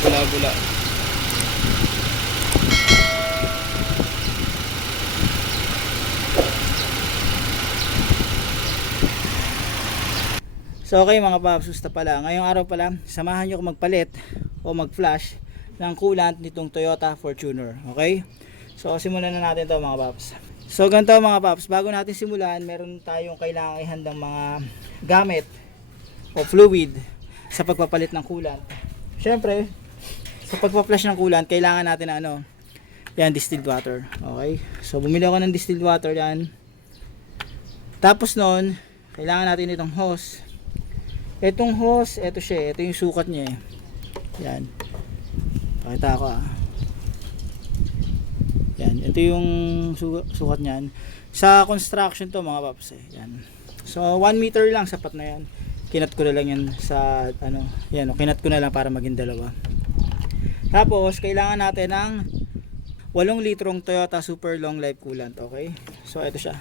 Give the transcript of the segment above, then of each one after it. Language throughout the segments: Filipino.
bula-bula. So okay mga paps, gusto pala. Ngayong araw pala, samahan nyo ko magpalit o mag-flush ng coolant nitong Toyota Fortuner. Okay? So simulan na natin to mga paps. So ganito mga paps, bago natin simulan, meron tayong kailangang ihandang mga gamit o fluid sa pagpapalit ng coolant. Siyempre, sa pagpa-flush ng coolant, kailangan natin na yan, distilled water. Okay? So bumili ako ng distilled water yan. Tapos noon, kailangan natin itong hose. Itong hose, ito siya, ito yung sukat niya eh. Yan. Pakita ko Yan, ito yung sukat niyan. Sa construction to mga paps eh. Yan. So 1 meter lang, sapat na yan. Kinat ko na lang yan sa yan, kinat ko na lang para maging dalawa. Tapos kailangan natin ng 8 litrong Toyota Super Long Life coolant, okay? So ito siya.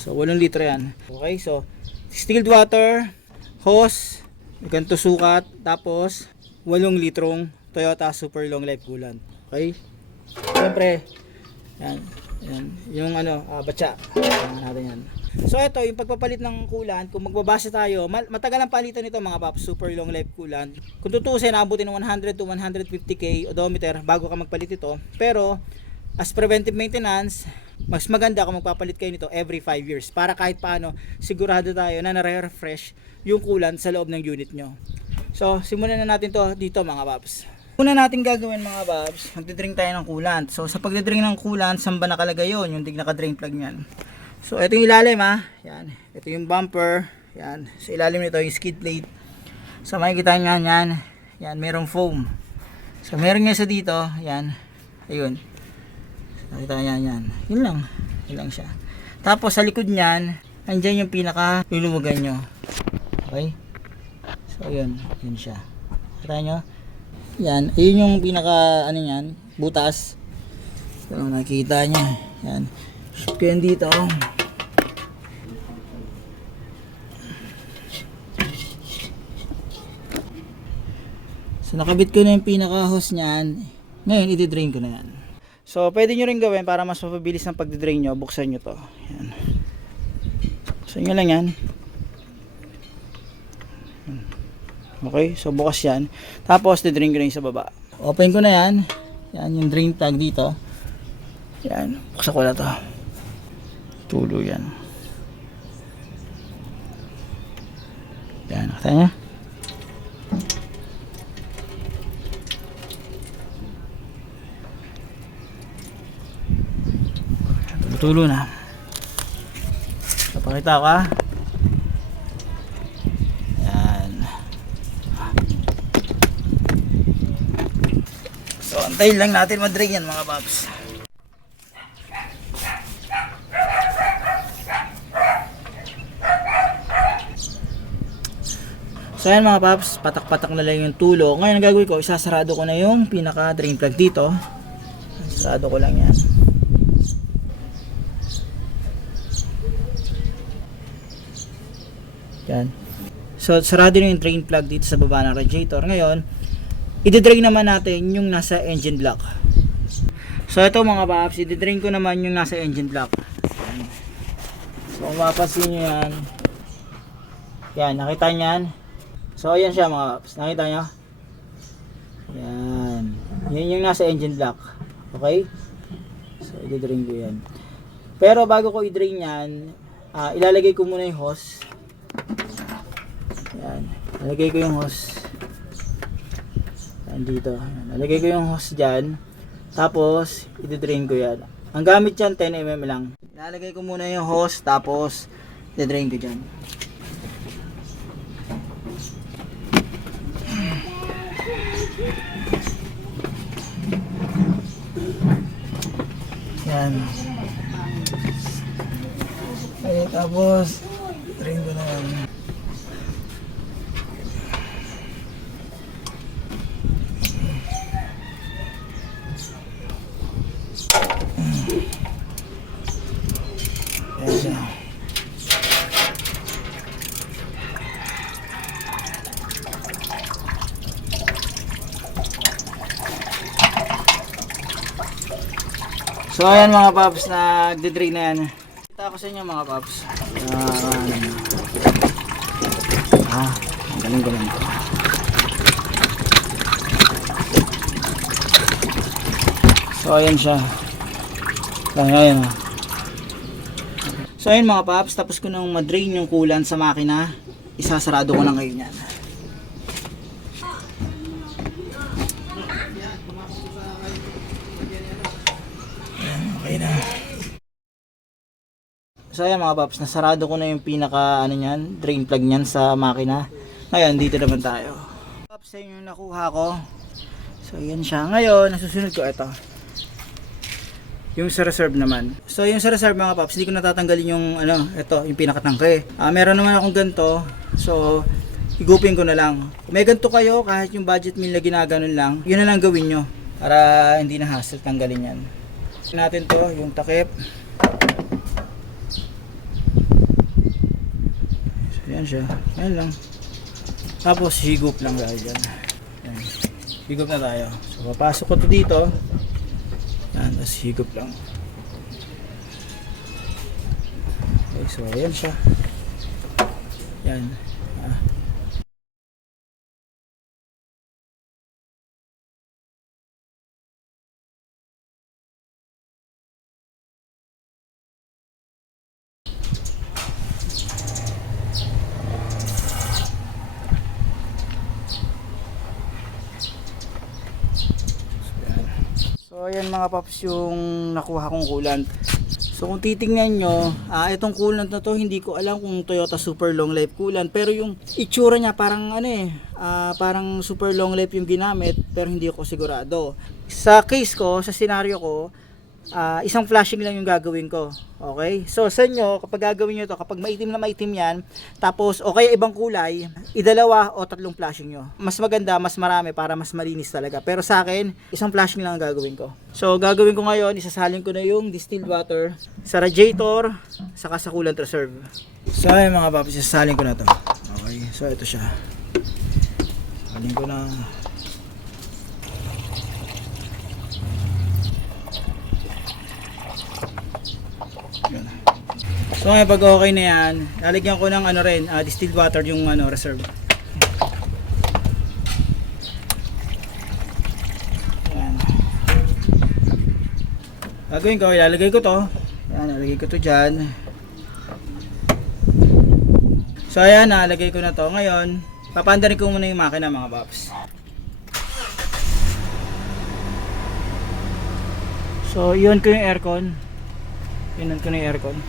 So 8 litro yan. Okay, so distilled water, hose, ganito sukat, tapos 8 litrong Toyota Super Long Life coolant. Okay? Siyempre, yan, yung batya. Kailangan natin yan. So ito, yung pagpapalit ng coolant, kung magbabase tayo, matagal ang palitan nito mga paps, Super Long Life coolant. Kung tutusin, abutin ng 100 to 150k odometer bago ka magpalit ito. Pero, as preventive maintenance, mas maganda kung magpapalit kayo nito every 5 years para kahit paano sigurado tayo na nare-refresh yung coolant sa loob ng unit nyo. So simulan na natin to dito mga paps. Una natin gagawin mga paps, magdi-drain tayo ng coolant. So sa pagdi-drain ng coolant, saan ba nakalagay yun? Yung naka-drain plug nyan. So ito yung ilalim yan. Ito yung bumper. Yan. Sa ilalim nito yung skid plate. So makikita nyo yan. Yan, merong foam. So meron nga sa dito. Yan. Ayun. Nakita nyo yan. Yun lang siya. Tapos sa likod nyan, andyan yung pinaka luluwagan nyo. Okay? So yun siya. Kita nyo? Yan. Ayun yung pinaka yan, butas. So nakikita nyo. Yan. Shoot ko yan dito. So nakabit ko na yung pinaka hose nyan. Ngayon i-drain ko na yan. So, pwede nyo rin gawin para mas mapabilis ng pagdidrain nyo. Buksan nyo to. Yan. Buksan nyo lang yan. Okay, so bukas yan. Tapos, didrain ko na yung sa baba. Open ko na yan. Yan, yung drain tag dito. Yan, buksan ko na to. Tulo yan. Yan, nakita nyo? Tulo na. Napakita ka. Yan. So antayin lang natin mag-drain yan mga paps. So yan mga paps, patak-patak na lang yung tulo. Ngayon ang gagawin ko, isasarado ko na yung pinaka drain plug dito. Sarado ko lang yan. Yan. So sarado na yung drain plug dito sa baba ng radiator. Ngayon, i-drain naman natin yung nasa engine block. So ito mga paps, i-drain ko naman yung nasa engine block. Yan. So mapapansin nyo yan. Yan, nakita nyo yan. So ayan siya mga paps, nakita nyo? Yan. Yan yung nasa engine block. Okay? So i-drain ko yan. Pero bago ko i-drain yan, ilalagay ko muna yung hose. Yan. Nalagay ko yung hose. Yan dito. Nalagay ko yung hose dyan. Tapos, i-drain ko yan. Ang gamit dyan, 10mm lang. Nalagay ko muna yung hose. Tapos, i-drain ko dyan. Yan. Ay, tapos, i-drain ko na yan. Yan siya. So ayan mga paps, nagde-drain na yan. Kita ko sa inyo mga paps. Ang galing ko lang ito. So ayan siya. Ayan. So ayan mga paps, tapos ko nang ma-drain yung coolant sa makina, isasarado ko na ngayon yan. Okay na. So ayan mga paps, nasarado ko na yung pinaka drain plug niyan sa makina. Ngayon dito naman tayo. Paps, ayun yung nakuha ko. So ayan siya. Ngayon nasusunod ko ito. Yung sa reserve naman. So yung sa reserve mga paps, hindi ko natatanggalin yung ito, yung pinakatangke. Meron naman akong ganito. So igupin ko na lang. Kung may ganito kayo, kahit yung budget meal na ginaganon lang, yun na lang gawin nyo para hindi na hassle tanggalin yan. Natin to, yung takip. So yan siya. Yan lang. Tapos higup lang guys yan. Yan. Higup na tayo. So papasok ko to dito. Yan, tapos higup lang. Okay, so ayan siya. Yan. So ayan mga paps yung nakuha kong coolant. So kung titingnan nyo, itong coolant na to hindi ko alam kung Toyota Super Long Life coolant, pero yung itsura niya parang parang Super Long Life yung ginamit, pero hindi ako sigurado. Sa case ko, sa scenario ko, isang flashing lang yung gagawin ko. Okay? So sa inyo, kapag gagawin nyo to, kapag maitim na maitim yan, tapos o kaya ibang kulay, idalawa o tatlong flashing nyo. Mas maganda, mas marami para mas malinis talaga. Pero sa akin, isang flashing lang ang gagawin ko. So gagawin ko ngayon, isasalin ko na yung distilled water sa radiator, saka sa coolant reserve. So ayun mga papi, isasalin ko na to. Okay, so ito siya. Salin ko na. So ngayon pag okay na yan, lalagyan ko ng distilled water yung reserve. Ayan. Gagawin ko, ilalagay ko to. Ayan, lalagay ko to dyan. So ayan, nalagay ko na to. Ngayon, papandarin ko muna yung makina mga paps. So yun ko yung aircon. Yun ko na yung aircon.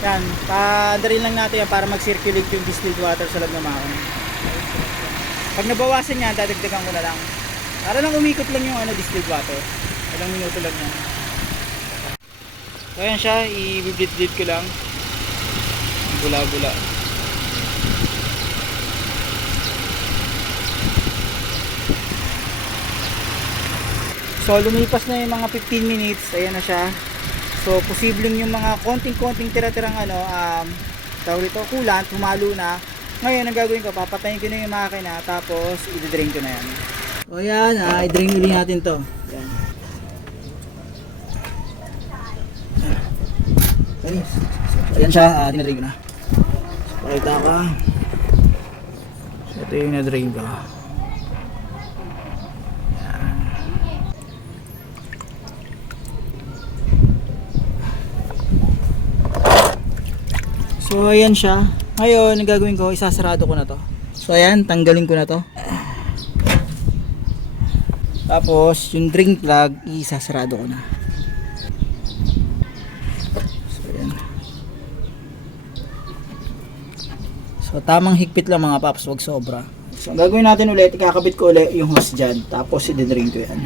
Yan, paandarin lang natin yan para mag-circulate yung distilled water sa loob ng makina. Pag nabawasan yan, dadagdagan ko na lang. Para lang umikot lang yung distilled water. Ilang minuto lang yan. So yan siya, i-bleed ko lang. Bula-bula. So lumipas na yung mga 15 minutes, ayan na siya. So posibleng yung mga konting-konting tira-tirang tawag ito, coolant, humalo na. Ngayon ang gagawin ko, papatayin ko na yung makina, tapos i-drain ko na yan. So yan, i-drain ulit natin to. Yan. Ayan siya, dinadrain ko na. So, pakita ka. So ito yung na-drain ko. So ayan siya. Ngayon, ang gagawin ko, isasarado ko na to. So ayan, tanggalin ko na to. Tapos, yung drain plug, isasarado ko na. So ayan. So tamang higpit lang mga paps, wag sobra. So ang gagawin natin ulit, ikakabit ko ulit yung hose dyan. Tapos i-drain ko yan.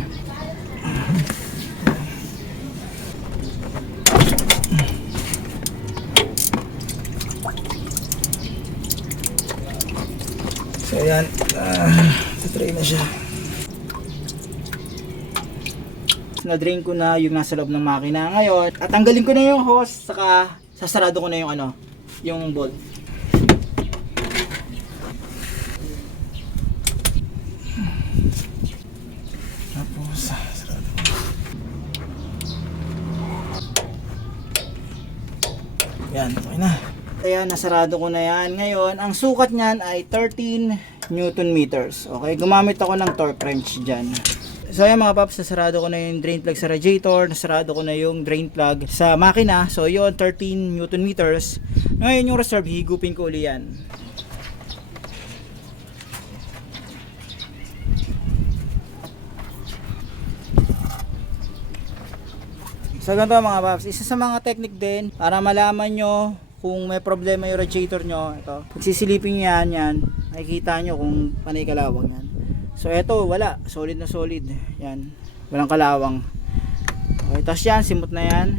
So ayan, try na siya. Na-drain ko na yung nasa loob ng makina. Ngayon, at tanggalin ko na yung hose, saka sasarado ko na yung yung bolt. Tapos, sarado. Yan, okay na. Ayan, nasarado ko na yan. Ngayon, ang sukat niyan ay 13 Newton meters. Okay, gumamit ako ng torque wrench dyan. So ayan mga paps, nasarado ko na yung drain plug sa radiator, nasarado ko na yung drain plug sa makina. So yun, 13 Newton meters. Ngayon yung reserve, higupin ko uli yan. So ganito mga paps, isa sa mga technique din para malaman nyo kung may problema yung radiator nyo. Ito, pagsisilipin nyo yan, makikita nyo kung panay kalawang yan. So eto, wala, solid na solid. Yan, walang kalawang. Okay, tapos yan, simot na yan.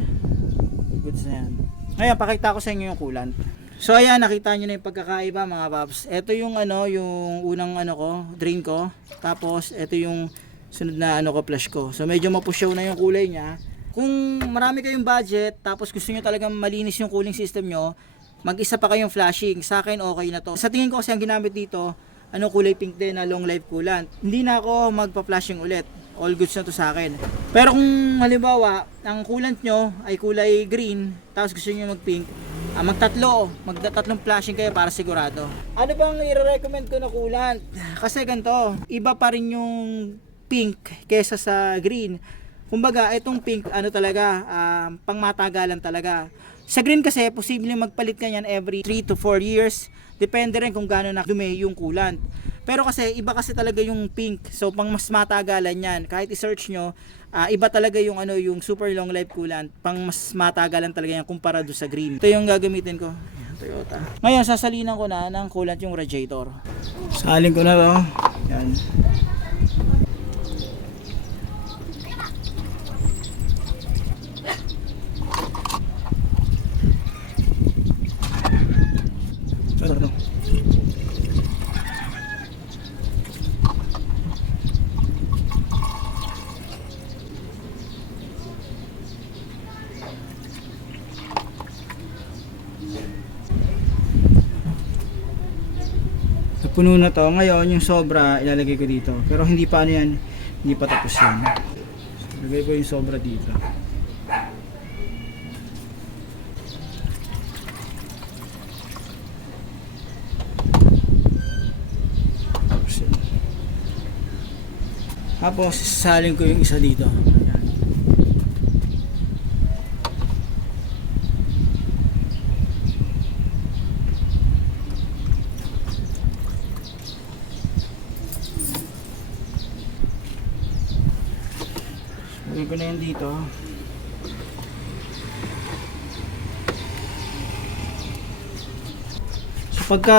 Goods na yan. Ngayon, pakita ko sa inyo yung coolant. So ayan, nakita nyo na yung pagkakaiba mga paps. Ito yung ano, yung unang ano ko, drain ko. Tapos ito yung sunod na ano ko, flush ko. So medyo mapusyaw na yung kulay niya. Kung marami kayong budget, tapos gusto nyo talagang malinis yung cooling system nyo, mag-isa pa kayong flashing. Sa akin, okay na to. Sa tingin ko kasi ang ginamit dito, ano, kulay pink din na long life coolant. Hindi na ako magpa-flashing ulit. All goods na to sa akin. Pero kung halimbawa, ang coolant nyo ay kulay green, tapos gusto nyo mag-pink, magtatlong flashing kayo para sigurado. Ano bang i-recommend ko na coolant? Kasi ganito, iba pa rin yung pink kesa sa green. Kumbaga, itong pink, ano talaga, pangmatagalan talaga. Sa green kasi, posibleng magpalit ka yan every 3 to 4 years. Depende rin kung gaano na dumi yung coolant. Pero kasi, iba kasi talaga yung pink. So, pang mas matagalan yan. Kahit i-search nyo, iba talaga yung, ano, yung super long life coolant. Pang mas matagalan talaga yan kumpara do sa green. Ito yung gagamitin ko. Ayan, Toyota. Ngayon, sasalinan ko na ng coolant yung radiator. Salin ko na to. Yan. Ito. Puno na to. Ngayon yung sobra ilalagay ko dito. Pero hindi pa ano yan. Hindi pa tapos yan. So, lagay ko yung sobra dito. Tapos sasalin ko yung isa dito. Ayan. Lagyan ko na yan dito. So pagka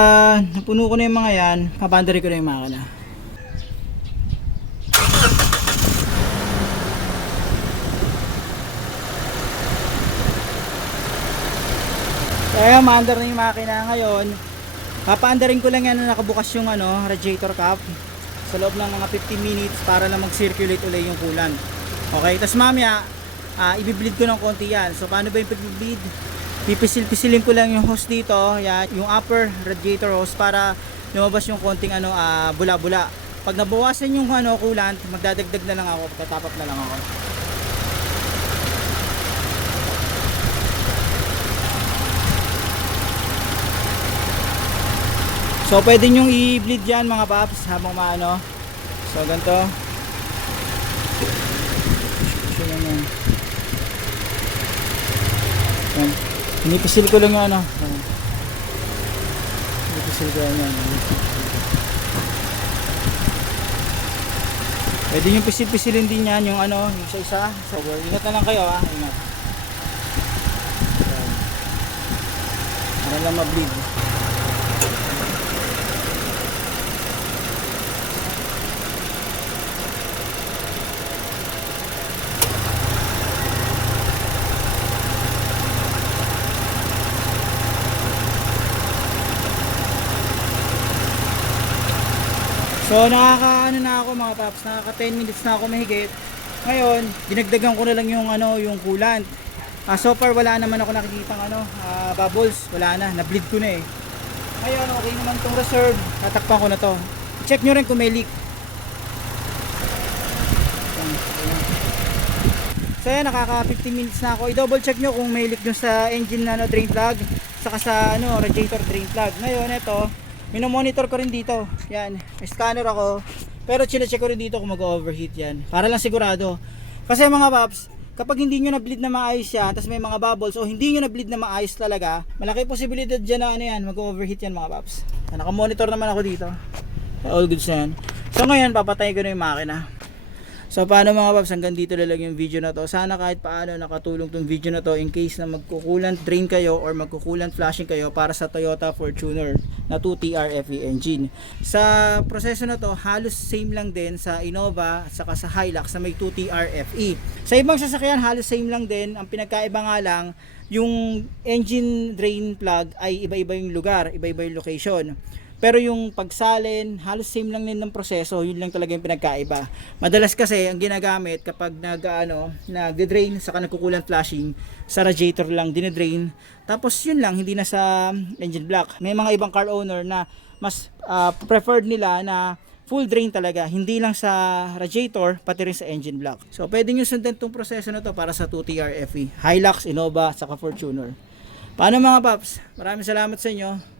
napuno ko na yung mga yan, papandari ko na yung makina. Kaya maandar na yung makina ngayon. Papaandarin ko lang yan na nakabukas yung ano, radiator cap sa loob ng mga 15 minutes para lang mag-circulate ulit yung coolant. Okay, tapos mamaya i-bleed ko ng konti yan. So paano ba yung pag-bleed? Pipisil-pisilin ko lang yung hose dito, yan, yung upper radiator hose para lumabas yung konting ano, bula-bula. Pag nabawasan yung ano, coolant, magdadagdag na lang ako, tatapap na lang ako. So pwede nyong i-bleed yan mga paps habang maano. So ganito. Pinipisil ko lang yung ano. Pinipisil ko yan. Pwede nyo pisil-pisilin din yan yung ano, yung isa-isa. So ingat na lang kayo ha. Ingat. Para lang ma-bleed. So nakaka-ano na ako mga paps, nakaka 10 minutes na ako mahigit. Ngayon, dinagdagan ko na lang yung ano, yung coolant. So far wala naman ako nakikitang ano, bubbles, wala na, na-bleed ko na eh. Ngayon, okay naman tong reserve, tatakpan ko na to. Check nyo rin kung may leak. So yan, nakaka 15 minutes na ako. I-double check nyo kung may leak dun sa engine na drain plug, saka sa radiator drain plug. Ngayon, ito, minomonitor ko rin dito. Yan, may scanner ako. Pero chine-check ko rin dito kung mag-overheat yan. Para lang sigurado. Kasi mga paps, kapag hindi nyo na-bleed na maayos yan, tapos may mga bubbles, o hindi nyo na-bleed na maayos talaga, malaki posibilidad dyan na yan, mag-overheat yan mga paps. Naka-monitor naman ako dito. All goods na yan. So ngayon, papatay ko na yung makina. So paano mga paps, hanggang dito lang yung video na to. Sana kahit paano nakatulong tong video na to in case na magkukulant drain kayo or magkukulant flashing kayo para sa Toyota Fortuner na 2TRFE engine. Sa proseso na to, halos same lang din sa Innova at saka sa Hilux na may 2TRFE. Sa ibang sasakyan, halos same lang din. Ang pinagkaiba nga lang, yung engine drain plug ay iba-iba yung lugar, iba-iba yung location. Pero yung pagsalin, halos same lang din ng proseso, yun lang talaga yung pinagkaiba. Madalas kasi ang ginagamit kapag nagde-drain saka nagkukulang flashing, sa radiator lang dine-drain. Tapos yun lang, hindi na sa engine block. May mga ibang car owner na mas preferred nila na full drain talaga, hindi lang sa radiator, pati rin sa engine block. So pwede nyo sundan tong proseso na to para sa 2TRFE, Hilux, Innova, saka Fortuner. Paano mga paps? Maraming salamat sa inyo.